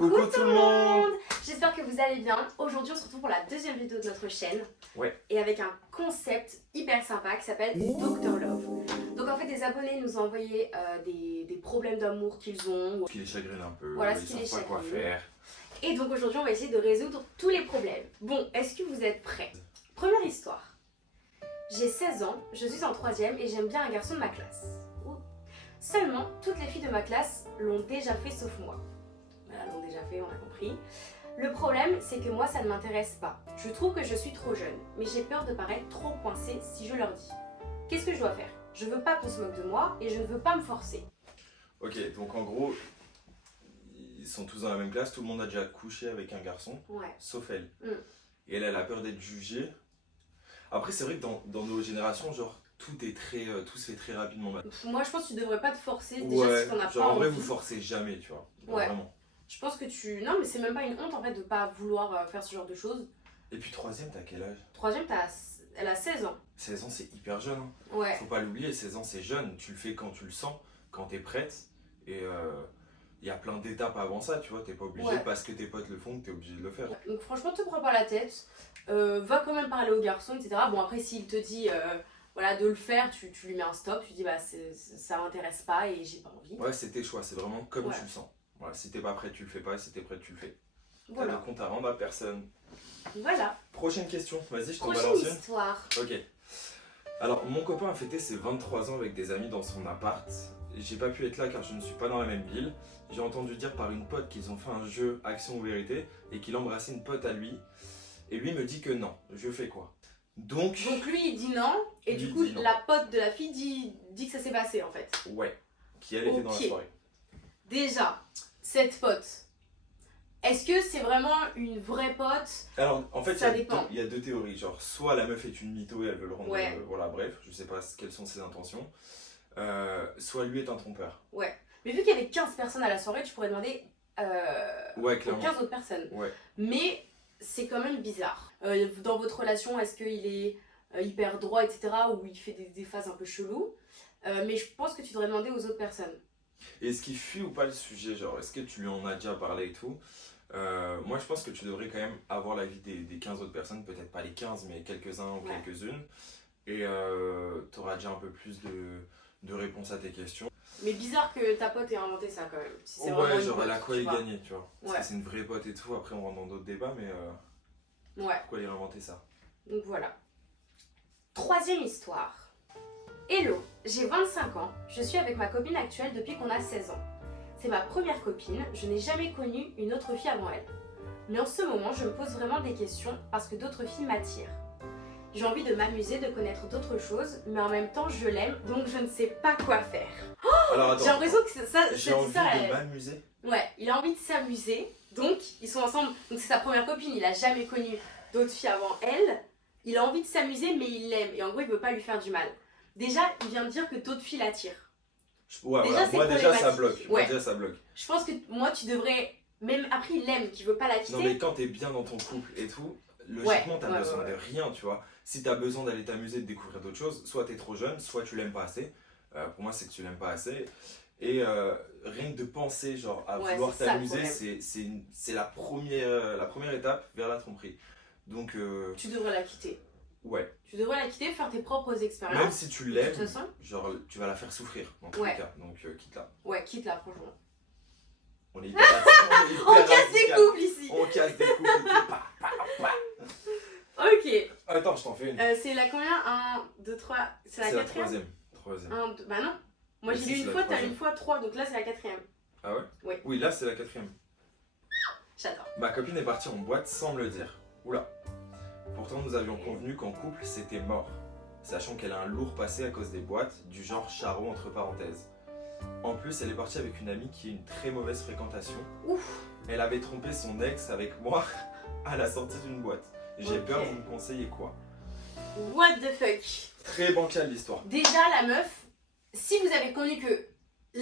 Coucou tout le monde. J'espère que vous allez bien. Aujourd'hui on se retrouve pour la deuxième vidéo de notre chaîne. Ouais. Et avec un concept hyper sympa qui s'appelle Dr Love. Donc en fait des abonnés nous ont envoyé des problèmes d'amour qu'ils ont. Ce qui les chagrine un peu, Voilà, ils ce qui les savent pas quoi chagrine. faire. Et donc aujourd'hui on va essayer de résoudre tous les problèmes. Bon, est-ce que vous êtes prêts? Première histoire. J'ai 16 ans, je suis en 3ème et j'aime bien un garçon de ma classe. Seulement, toutes les filles de ma classe l'ont déjà fait sauf moi. Voilà, l'ont déjà fait, on a compris. Le problème, c'est que moi, ça ne m'intéresse pas. Je trouve que je suis trop jeune, mais j'ai peur de paraître trop coincée si je leur dis. Qu'est-ce que je dois faire? Je veux pas qu'on se moque de moi et je ne veux pas me forcer. Ok, donc en gros, ils sont tous dans la même classe, tout le monde a déjà couché avec un garçon, Ouais. sauf elle. Mm. Et elle a peur d'être jugée. Après, c'est vrai que dans nos générations, genre, tout se fait très rapidement maintenant. Moi, je pense que tu devrais pas te forcer, déjà Ouais, si t'en as pas genre en vrai, envie. vous forcez jamais, tu vois. Genre, Ouais. Vraiment. Je pense que tu... Non, mais c'est même pas une honte en fait de pas vouloir faire ce genre de choses. Et puis 3ème, t'as quel âge? 3ème, elle a 16 ans. 16 ans, c'est hyper jeune. Hein. Ouais. Faut pas l'oublier, 16 ans, c'est jeune. Tu le fais quand tu le sens, quand t'es prête. Et il y a plein d'étapes avant ça, tu vois. T'es pas obligé, Ouais. parce que tes potes le font, que t'es obligé de le faire. Donc franchement, te prends pas la tête. Va quand même parler au garçon, etc. Bon, après, s'il te dit voilà, de le faire, tu lui mets un stop. Tu dis, bah, ça m'intéresse pas et j'ai pas envie. Ouais, c'est tes choix, c'est vraiment comme Ouais. tu le sens. Voilà, si t'es pas prêt, tu le fais pas. Si t'es prêt, tu le fais. T'as Voilà. de compte à rendre à personne. Voilà. Prochaine question, vas-y, je t'en Prochaine balance une. histoire. Ok. Alors, mon copain a fêté ses 23 ans avec des amis dans son appart. J'ai pas pu être là car je ne suis pas dans la même ville. J'ai entendu dire par une pote qu'ils ont fait un jeu Action ou Vérité et qu'il embrassait une pote à lui. Et lui me dit que non. Je fais quoi? Donc lui, il dit non. Et Lui, du coup, il dit non. la pote de la fille dit que ça s'est passé en fait. ouais. Qui elle était dans la Ok. soirée. Déjà, cette pote, est-ce que c'est vraiment une vraie pote? Alors, en fait, Ça dépend. il y a deux théories. Genre, soit la meuf est une mytho et elle veut le rendre. Ouais. Voilà, bref, je sais pas quelles sont ses intentions. Soit lui est un trompeur. Ouais. Mais vu qu'il y avait 15 personnes à la soirée, tu pourrais demander Ouais, aux clairement. 15 autres personnes. Ouais. Mais c'est quand même bizarre. Dans votre relation, est-ce qu'il est hyper droit, etc. ou il fait des phases un peu cheloues? Mais je pense que tu devrais demander aux autres personnes. Est-ce qu'il fuit ou pas le sujet? Genre, est-ce que tu lui en as déjà parlé et tout? Moi, je pense que tu devrais quand même avoir l'avis des 15 autres personnes. Peut-être pas les 15, mais quelques-uns ou Ouais. quelques-unes. Et tu auras déjà un peu plus de réponses à tes questions. Mais bizarre que ta pote ait inventé ça quand même. Si c'est Ouais, vraiment une genre, pote, elle a quoi tu y vois. gagner, tu vois. Parce Ouais. que c'est une vraie pote et tout. Après, on rentre dans d'autres débats, mais Ouais. pourquoi il a inventé ça? Donc voilà. Troisième histoire. Hello, j'ai 25 ans, je suis avec ma copine actuelle depuis qu'on a 16 ans. C'est ma première copine, je n'ai jamais connu une autre fille avant elle. Mais en ce moment, je me pose vraiment des questions parce que d'autres filles m'attirent. J'ai envie de m'amuser, de connaître d'autres choses, mais en même temps, je l'aime, donc je ne sais pas quoi faire. Alors, attends. J'ai l'impression que c'est ça, J'ai cette envie histoire, de elle- m'amuser. Ouais, il a envie de s'amuser, donc ils sont ensemble, donc c'est sa première copine, il a jamais connu d'autres filles avant elle, il a envie de s'amuser mais il l'aime, et en gros il veut pas lui faire du mal. Déjà, il vient de dire que d'autres filles l'attirent. Ouais, Déjà, voilà. c'est Moi, déjà, ça problématique. bloque. Moi, Ouais. déjà, ça bloque. Je pense que moi tu devrais, même après il l'aime, qu'il veut pas la quitter. Non, mais quand t'es bien dans ton couple et tout, logiquement, t'as ouais, besoin ouais. de rien, tu vois. Si t'as besoin d'aller t'amuser, de découvrir d'autres choses, soit t'es trop jeune, soit tu l'aimes pas assez. Pour moi, c'est que tu l'aimes pas assez. Et rien que de penser genre à Ouais, vouloir c'est ça, le t'amuser, problème. c'est la première étape vers la tromperie. Donc, Tu devrais la quitter. ouais. Tu devrais la quitter, faire tes propres Même expériences. si tu De l'aimes, toute façon. genre, tu vas la faire souffrir dans tous Ouais. les cas. Donc, quitte-la. Ouais, quitte-la franchement. On est hyper radical. On casse des couples ici. On casse des couples. et tout. Pa, pa, pa. Ok, Attends, je t'en fais une. c'est la combien? 1, 2, 3, c'est la C'est la quatrième? troisième. 1, 2, bah non. Moi Mais j'ai si, lu c'est une la fois, t'as troisième. une fois 3, donc là c'est la quatrième. Ah ouais? Oui. Oui, là, c'est la quatrième. J'adore. Ma copine est partie en boîte sans me le dire. Oula. Pourtant, nous avions convenu qu'en couple, c'était mort. Sachant qu'elle a un lourd passé à cause des boîtes, du genre charron entre parenthèses. En plus, elle est partie avec une amie qui a une très mauvaise fréquentation. Ouf. Elle avait trompé son ex avec moi à la sortie d'une boîte. J'ai Ok. peur, vous me conseillez quoi? What the fuck. Très bancale l'histoire. Déjà la meuf, si vous avez connu que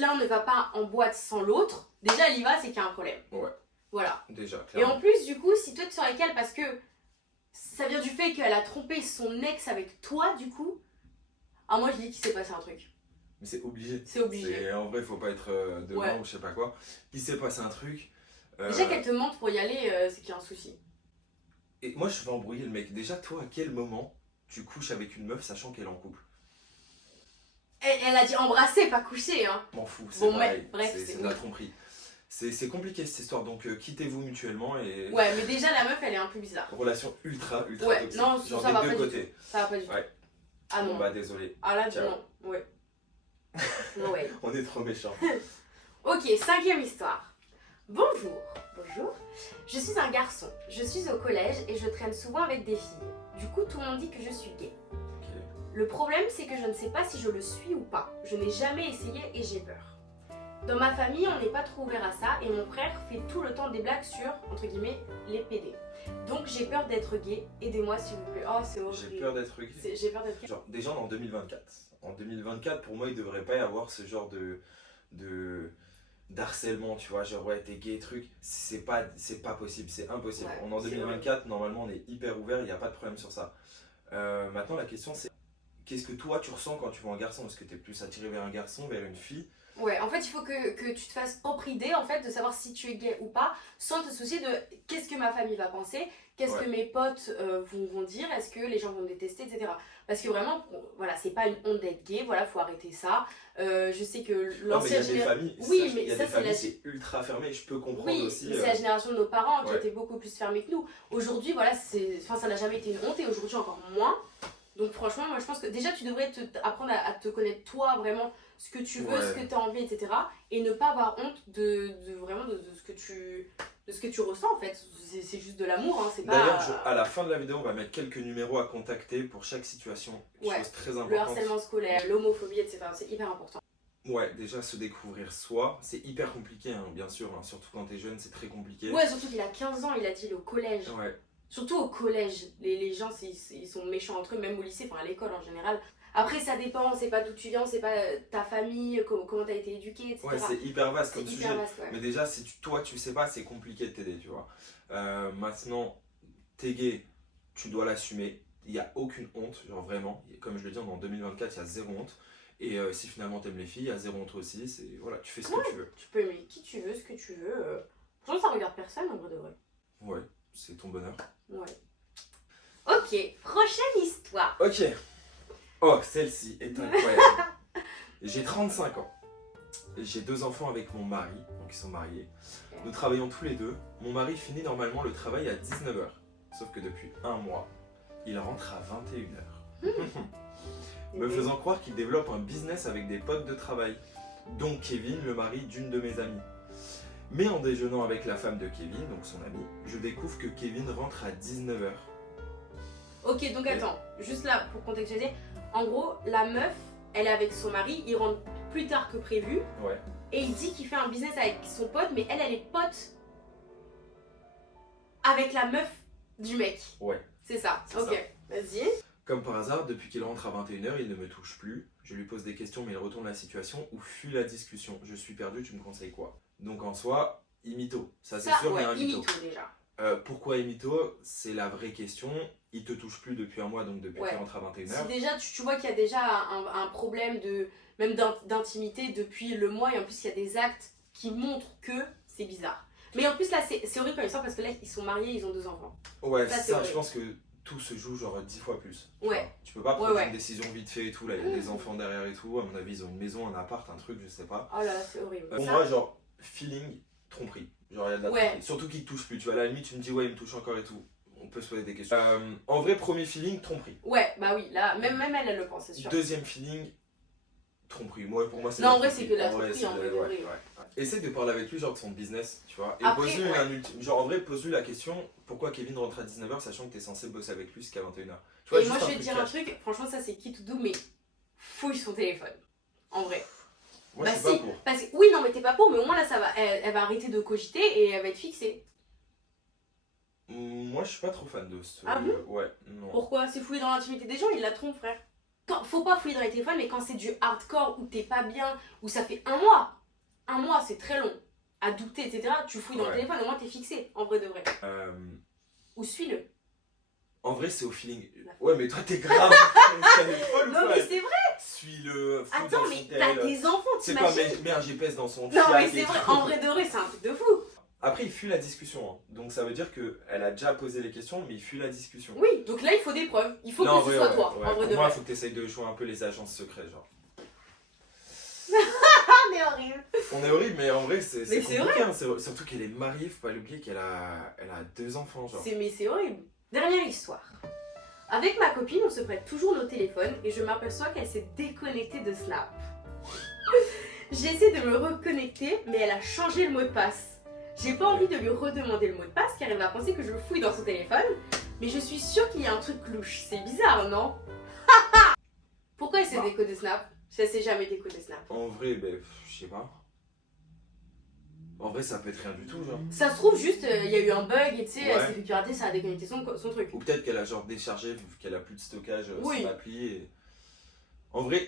l'un ne va pas en boîte sans l'autre, déjà elle y va, c'est qu'il y a un problème. Ouais. Voilà. Déjà, Et clairement. en plus, du coup, si toi tu sors avec elle parce que ça vient du fait qu'elle a trompé son ex avec toi, du coup, ah moi je dis qu'il s'est passé un truc. Mais c'est obligé. C'est obligé. En vrai, faut pas être demain Ouais. ou je sais pas quoi. Il s'est passé un truc. Déjà qu'elle te mente pour y aller, c'est qu'il y a un souci. Et moi, je vais embrouiller le mec. Déjà, toi, à quel moment tu couches avec une meuf sachant qu'elle est en couple? Elle a dit embrasser, pas coucher, hein. M'en fous, c'est Bon, pareil. bref, C'est de la tromperie. C'est compliqué cette histoire, donc quittez-vous mutuellement et. Ouais, mais déjà la meuf elle est un peu bizarre. Relation ultra Ouais, toxique. non, Genre ça des va deux pas du côtés. tout. Ça va pas du tout. Ouais. Ah non. Bon, bah désolé. Ah là, Ciao. non. Ouais. Ouais. On est trop méchants. Ok, 5e histoire. Bonjour. Bonjour. Je suis un garçon. Je suis au collège et je traîne souvent avec des filles. Du coup, tout le monde dit que je suis gay. Ok. Le problème, c'est que je ne sais pas si je le suis ou pas. Je n'ai jamais essayé et j'ai peur. Dans ma famille, on n'est pas trop ouvert à ça et mon frère fait tout le temps des blagues sur, entre guillemets, les PD. Donc j'ai peur d'être gay. Aidez-moi s'il vous plaît. Oh, c'est horrible. J'ai peur d'être gay. J'ai peur d'être gay. Genre, déjà en 2024. En 2024, pour moi, il devrait pas y avoir ce genre d'harcèlement, tu vois, genre ouais t'es gay truc, c'est pas possible, c'est impossible. Ouais, On est en 2024, normalement on est hyper ouvert, il n'y a pas de problème sur ça. Maintenant la question c'est, qu'est-ce que toi tu ressens quand tu vois un garçon? Est-ce que tu es plus attiré vers un garçon, vers une fille? Ouais, en fait il faut que tu te fasses propre idée en fait de savoir si tu es gay ou pas, sans te soucier de qu'est-ce que ma famille va penser, qu'est-ce que mes potes vont dire, est-ce que les gens vont me détester, etc. Parce que vraiment, voilà, c'est pas une honte d'être gay, voilà, faut arrêter ça. Je sais que l'ancienne génération... Oui, mais il y a des familles, c'est ultra fermé, je peux comprendre aussi. Oui, c'est la génération de nos parents qui étaient beaucoup plus fermés que nous. Aujourd'hui, voilà, ça n'a jamais été une honte et aujourd'hui encore moins. Donc franchement, moi je pense que déjà tu devrais apprendre à te connaître toi vraiment, ce que tu veux, ce que tu as envie, etc. Et ne pas avoir honte de ce que tu ressens en fait. C'est juste de l'amour, hein, c'est pas... D'ailleurs, à la fin de la vidéo, on va mettre quelques numéros à contacter pour chaque situation. Chose très importante. Le harcèlement scolaire, l'homophobie, etc. C'est hyper important. Ouais, déjà se découvrir soi, c'est hyper compliqué, hein, bien sûr, hein, surtout quand t'es jeune, c'est très compliqué. Ouais, surtout qu'il a 15 ans, il a dit le collège. Ouais. Surtout au collège, les gens ils sont méchants entre eux, même au lycée, enfin à l'école en général. Après ça dépend, c'est pas d'où tu viens, c'est pas ta famille, comment t'as été éduqué, etc. Ouais, c'est hyper vaste comme sujet. Vaste, ouais. Mais déjà, si toi tu sais pas, c'est compliqué de t'aider, tu vois. Maintenant, t'es gay, tu dois l'assumer. Il n'y a aucune honte, genre vraiment. Comme je le dis, en 2024, il y a zéro honte. Et si finalement t'aimes les filles, il y a zéro honte aussi. Voilà, tu fais ce que tu veux. Tu peux aimer qui tu veux, ce que tu veux. Franchement, ça regarde personne en vrai de vrai. Ouais, c'est ton bonheur. Ouais. Ok, prochaine histoire. Ok. Oh, celle-ci est incroyable. J'ai 35 ans. J'ai 2 enfants avec mon mari, donc ils sont mariés. Nous travaillons tous les deux. Mon mari finit normalement le travail à 19h. Sauf que depuis un mois, il rentre à 21h. Me faisant croire qu'il développe un business avec des potes de travail. Donc Kevin, le mari d'une de mes amies. Mais en déjeunant avec la femme de Kevin, donc son ami, je découvre que Kevin rentre à 19h. Ok, donc attends, juste là pour contextualiser. En gros, la meuf, elle est avec son mari, il rentre plus tard que prévu. Ouais. Et il dit qu'il fait un business avec son pote, mais elle est pote avec la meuf du mec. Ouais. C'est ça. Ok, vas-y. Comme par hasard, depuis qu'il rentre à 21h, il ne me touche plus. Je lui pose des questions, mais il retourne la situation où fuit la discussion. Je suis perdu, tu me conseilles quoi? Donc en soi, il mytho. Ça c'est sûr, mais un mytho. Déjà. Pourquoi il mytho? C'est la vraie question. Il te touche plus depuis un mois, donc depuis qu'il rentre à 21h. Si déjà tu vois qu'il y a déjà un problème même d'intimité depuis le mois, et en plus il y a des actes qui montrent que c'est bizarre. Mais en plus là c'est horrible comme histoire parce que là ils sont mariés, ils ont 2 enfants. Ouais, ça je pense que tout se joue genre 10 fois plus. Tu peux pas prendre une décision vite fait et tout, là il y a des enfants derrière et tout, à mon avis ils ont une maison, un appart, un truc, je sais pas. Oh là là, c'est horrible. Pour moi genre, feeling, tromperie. Genre il y a de la tromperie. Surtout qu'il te touche plus, tu vois, à la limite tu me dis ouais il me touche encore et tout. On peut se poser des questions. En vrai, premier feeling, tromperie. Ouais, bah oui, là, même elle le pense, c'est sûr. Deuxième feeling, tromperie. Moi, pour moi, c'est. Non, en vrai, c'est que la tromperie, en vrai. Essaye de parler avec lui, genre de son business, tu vois. Et après, pose-lui genre en vrai, pose-lui la question pourquoi Kevin rentre à 19h, sachant que t'es censé bosser avec lui jusqu'à 21h. Et moi, je vais te dire un truc, franchement, ça c'est qui tout doux, mais fouille son téléphone. En vrai. Moi, je suis pas pour. Parce que, oui, non, mais t'es pas pour, mais au moins là, ça va, elle va arrêter de cogiter et elle va être fixée. Moi, je suis pas trop fan de ce. Ah bon? Ouais, non. Pourquoi? C'est fouiller dans l'intimité des gens, ils la trompent, frère. Faut pas fouiller dans les téléphones, mais quand c'est du hardcore, où t'es pas bien, où ça fait un mois c'est très long, à douter, etc., tu fouilles dans le téléphone, au moins t'es fixé, en vrai de vrai. Ou suis-le. En vrai, c'est au feeling. Ouais, mais toi, t'es grave. Non, mais c'est vrai. Suis-le. Attends, mais t'as des enfants, c'est quoi, t'imagines? mets un GPS dans son Non, mais c'est vrai, en vrai de vrai, c'est un truc de fou. Après, il fuit la discussion. Hein. Donc ça veut dire qu'elle a déjà posé les questions, mais il fuit la discussion. Oui, donc là il faut des preuves. Il faut Non, que ce ouais, soit ouais, toi, ouais. en vrai Pour de moi, vrai. il faut que tu essayes de jouer un peu les agents secrets, genre. Ah, mais horrible. On est horrible, mais en vrai, c'est Mais c'est compliqué. Hein. Surtout qu'elle est mariée, faut pas l'oublier qu'elle a 2 enfants, genre. Mais c'est horrible. Dernière histoire. Avec ma copine, on se prête toujours nos téléphones et je m'aperçois qu'elle s'est déconnectée de Snap. J'essaie de me reconnecter, mais elle a changé le mot de passe. J'ai pas envie de lui redemander le mot de passe car elle va penser que je fouille dans son téléphone, mais je suis sûre qu'il y a un truc louche. C'est bizarre, non? Pourquoi elle s'est décodée Snap? Ça s'est jamais décodé Snap. En vrai, ben, je sais pas. En vrai, ça peut être rien du tout, genre. Ça se trouve juste, il y a eu un bug et tu sais, Ouais. elle s'est fait pirater, ça a déconnecté son truc. Ou peut-être qu'elle a genre déchargé, vu qu'elle a plus de stockage Oui. sur l'appli. Et... En vrai,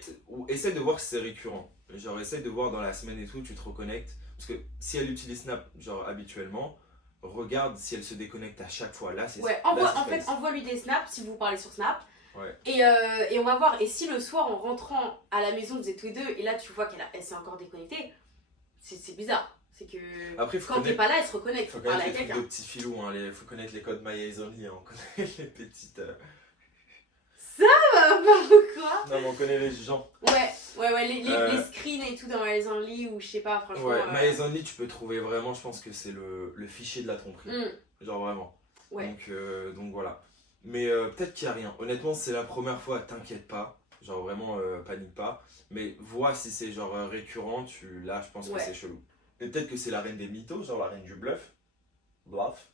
essaie de voir si c'est récurrent. Genre, essaie de voir dans la semaine et tout, tu te reconnectes. Parce que si elle utilise Snap, genre habituellement, regarde si elle se déconnecte à chaque fois. Là, c'est Ouais, envoie-lui des snaps si vous parlez sur Snap. Ouais. Et on va voir. Et si le soir, en rentrant à la maison, vous êtes tous les deux, et là, tu vois qu'elle s'est encore déconnectée, c'est bizarre. C'est que Après, faut quand t'es connaître, pas là, elle se reconnecte. faut Faut parler connaître à les trucs quelqu'un. de petits filous. Hein. Faut connaître les codes My Eyes Only. Hein. On connaît les petites. Quoi? Non, mais on connaît les gens. Ouais, les screens et tout dans les Only ou je sais pas, franchement. Ouais, My Eyes Only, tu peux trouver vraiment, je pense que c'est le fichier de la tromperie. Genre vraiment. Ouais. Donc voilà. Mais peut-être qu'il n'y a rien. Honnêtement, c'est la première fois, t'inquiète pas. Genre vraiment, panique pas. Mais vois si c'est genre récurrent, là je pense que c'est chelou. Et peut-être que c'est la reine des mythos, genre la reine du bluff. Bluff.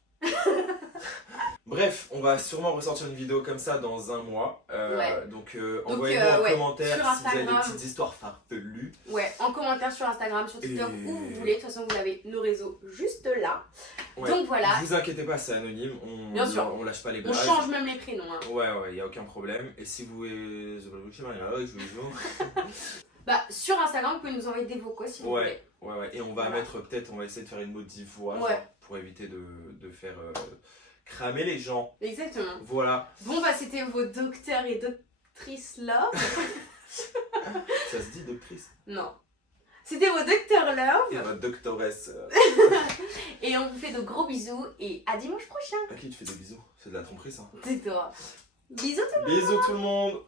Bref, on va sûrement ressortir une vidéo comme ça dans un mois. Donc envoyez-moi en commentaire si vous avez des petites histoires farfelues. Ouais, en commentaire sur Instagram, sur TikTok, où vous voulez. De toute façon, vous avez nos réseaux juste là. Ouais. Donc voilà. Ne vous inquiétez pas, c'est anonyme. Bien sûr. On lâche pas les On blagues. change même les prénoms. Hein. Ouais, il n'y a aucun problème. Et si vous... Bah, sur Instagram, vous pouvez nous envoyer des vocaux si vous voulez. Ouais. Et on va on va essayer de faire une modif voix genre, pour éviter de faire cramer les gens. Exactement. Voilà. Bon, bah, c'était vos docteurs et doctrices love. Ça se dit doctrice? Non. C'était vos docteurs love. Et votre doctoresse. Et on vous fait de gros bisous et à dimanche prochain. À qui tu fais des bisous? C'est de la tromperie ça. C'est toi. Bisous tout le monde. Bisous tout le monde.